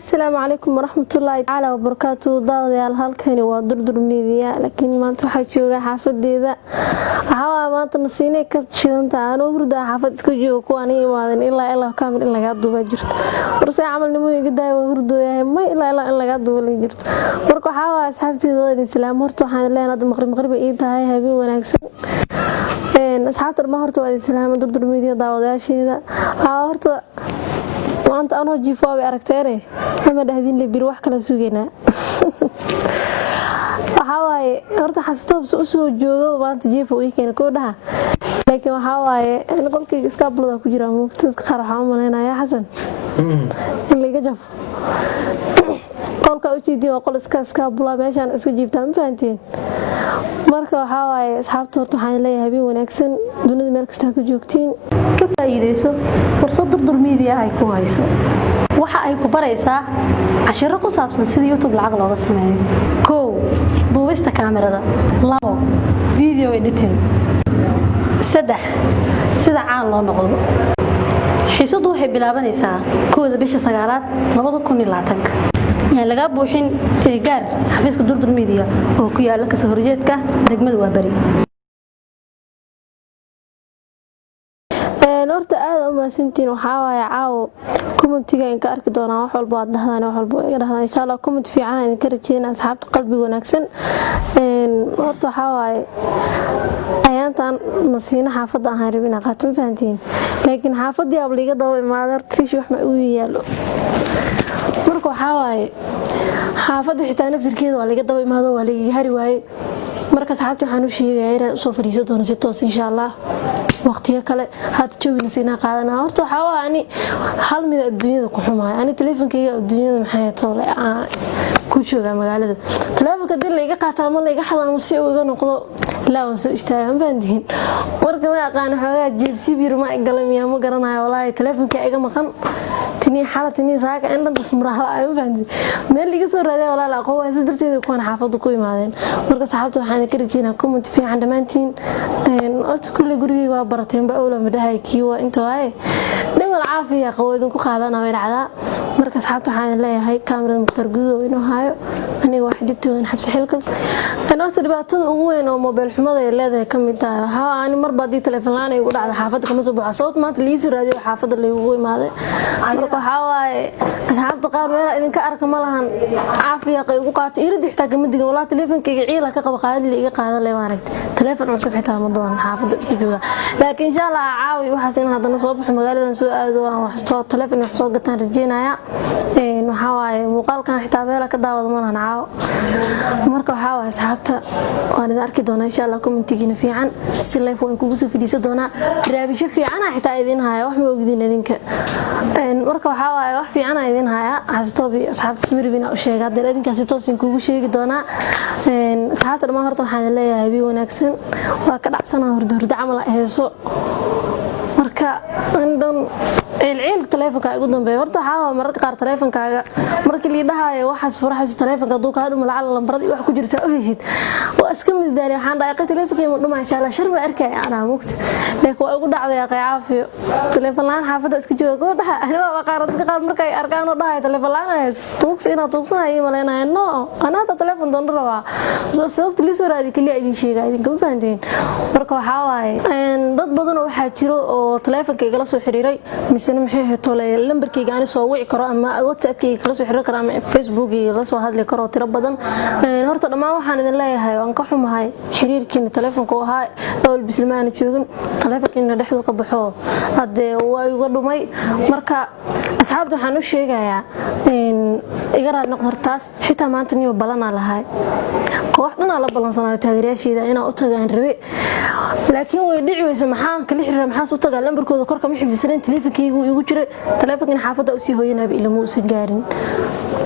السلام عليكم ورحمة الله تعالى وبركاته. ضاودي على هالكاني ودردر ميديا لكن ما انتو حاجوغا حافظ ديدا waxaa maanta nasiinay ka shidanta aan u hurdaa xaafad iska joogo kuwaan imaadan ilaa kaamil in laga duuba jirto warse camalnimo iga daayo hurdooyahay ma ilaa in laga duuba la jirto marka waxa waa asxaabteedu wada islaam horta waxaan leenahay maqrib ay tahay habeen wanaagsan asxaabta ma horta wada islaam durdur media daawadaasheeda horta maanta anoo jiifo way aragteene ama dhahdin la bir wax kala sugeena waxawaaye horta xastoobs u soo joogo maanta jiifo weekend ko dhaha laakiin waxawaaye in qolkayga iska bulada ku jira muugtad qaar waxaan maleynaya xasan in laga jafo qolka u jeediyo qol iska bulaa meeshaan iska jiiftaa ma fahantiin marka waxawaaye asxaabta horta waxaan leeyahay habeen wanaagsan dunida meel kasta ku joogtiin ka faa'iideyso fursad durdur media ay ku hayso waxa ay ku baraysaa cashiro ku saabsan sida YouTube lacag looga sameeyo 1 duubista kaamirada 2 video editing 3 sida caan loo noqdo xisadu waxay bilaabanaysaa 1 bisha 9aad 2020 yaa laga buuxin gaar xafiiska durdur media oo ku yaala ka soo horjeedka degmada Waabari horta aad u maasantiin waxa waaye caawo commentiga in ka arki doona wax walba aad dhahdaan wax walba iga dhahdaan insha Allah comment fiican aan ka rajeynaa asxaabta qalbiga wanaagsan horta waxa waaye ayaantan nasiina xaafada aan rabina qaatan fahantiin laakiin xaafadii abliga dawo imaadar fish wax ma u yaalo marka waxa waaye xaafada xitaa naftirkeeda waa laga dawo imaado waa laga hari waaye marka asxaabta waxaan u sheegayaa inaan soo fariiso doono si toos insha Allah waqtiga kale had joogina sina qaadana horta waxa waa ani hal mid adduunyada ku xumaay ani taleefankayga adduunyada maxay toole ku jooga magaalada taleefanka dil la iga qaataa ma la iga xadaamo si uu iga noqdo la oo soo istaagan baandiin marka ma aqaan xoogaa jeebsi bir ma galamiya ma garanayo wallahi taleefanka iga maqan tini xalatini saaga in dhan tasmuraha ay baandi meel iga soo raaday wallahi aqoon waa sidarteeda ku aan xaafadu ku imaadeen marka saxaabta waxaan ka rajeynaa comment fiican dhamaantiin oo kulli gurigayga waa barateen ba awla madahay kiiwa inta waay dhimal caafiya qawadin ku qaadana way dhacdaa marka asxaabta waxaan leeyahay kaamirada muqtar gudo inuu haayo aniga wax digtoodan xabsi xilkas ana dhibaatada ugu weyn oo mobile xumada ay leedahay kamid ah waxa aan mar baadii telefoon laan ay ugu dhacday xaafada kama soo baxo sababta maanta liisu raadiyo xaafada la ugu imaaday marka waxa waaye asxaabta qaar meel idinka arka ma lahan caafiya qay ugu qaatay irid xitaa kama digin walaal teleefankayga ciila ka qaba qaadid la iga qaadan leeyahay maaragtay telefoon cusub xitaa ma doon xaafada iska jooga laakiin insha Allah caawi waxa in hadana soo baxo magaaladan soo aado aan wax soo telefoon wax soo gataan rajeynaya waxa waaye muuqaalkan xitaa meel ka daawado ma lahan caaw marka waxa waaye asxaabta waan idin arki doonaa insha Allah commentigiina fiican si live waan kugu soo fidhiiso doonaa raabisho fiican xitaa idin haya wax ma ogdiin idinka marka waxa waaye wax fiican idin haya xastoobi asxaabta smiribina u sheegay hadda idinkaasi toosin kugu sheegi doonaa asxaabta dhamaantood horta waxaan leeyahay habeen wanaagsan waa ka dhacsanaa hurdo camal heeso marka andon ciil telefonka ugu dambeeyo horta waxa mararka qaar telefonkaaga markii la dhahayo waxaas faraxayso telefonka duu ka dhuma lacag lambarada wax ku jirta oo heshid waa iska mid daali waxaan dhaaqay telefonkayga dhuma insha Allah shar ba arkay ana mugti laakiin waa ugu dhacday qiyaafiyo telefon laan xaafada iska joogo dhaha ana waa qaar markay arkaan oo dhahay telefon laan tuugsanayo maleynaa no ana ta telefon doon rabaa sababta liiso raadi kaliya idin sheegay idin ka fahanteen marka waxa waaye dad badan oo waxa jiro oo telefonkayga la soo xiriiray misna maxay tole lambarkayga aan soo wici karo ama WhatsApp-kayga kala soo xiriir karo ama Facebook-kayga la soo hadli karo tiro badan horta dhamaan waxaan idin leeyahay waan ka xumahay xiriirkiina telefonka oo ahaa oo bismaan joogin telefonkiina dhexdo ka baxo hadee waa iga dhumay marka asxaabta waxaan u sheegayaa iga raad noqortaas xitaa maanta niyo balana lahay koox dhan la balansanayo taageerayaasheeda inaan u tagaan rabe laakiin way dhici weyso maxaan kala xiriir maxaa u tagaa lambarkooda korka ma xifdisaneen telefonkaygu igu jira telefonkiina xaafada u sii hooyanaaba ilaa ma uusan gaarin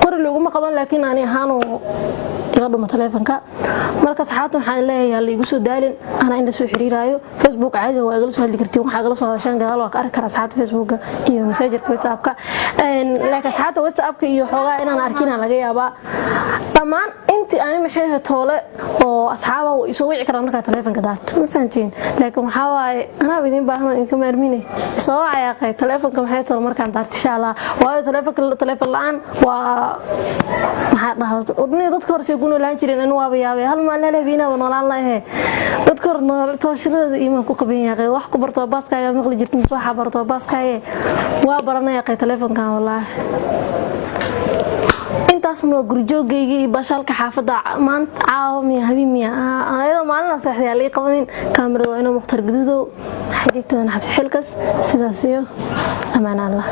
qori laguma qaban laakiin aan ahaano iga dhuma telefonka marka asxaabta waxaan leeyahay la igu soo daalin ana in la soo xiriiraayo Facebook caadi waa igala soo hadli kartiin waxa igala soo hadashaan gadaal waa ka arki karaa asxaabta Facebook iyo messengerka WhatsApp-ka laakiin asxaabta WhatsApp-ka iyo xogaa inaan arkin laga yaabaa dhamaan intii aan maxay toole oo asxaaba oo isoo wici karaan marka telefoonka daarto ma fahantiin laakiin waxa waaye ana idin baahan in ka maarmine soo wacay telefoonka maxay toole markaan daarto insha Allah waayo telefoon la'aan waa maxaa dhahaa urniyo dadka hore soo guno laan jireen inuu waaba yaabay hal maalin la biina oo noolaan lahayn dadka hore nool tooshrada iimaan ku qaban yahay wax ku barto baaskaaga maqli jirtay waxa barto baaskaaga waa baranaya telefoonkan wallahi intaasna gurjoogaygi bashalka xaafada maanta caawmiya habimiya anayada maalin saxdiya la qabanin kaamiro waa inuu muqtar gaduudo xidigtan xabsi xilkas sidaas iyo amaan Allah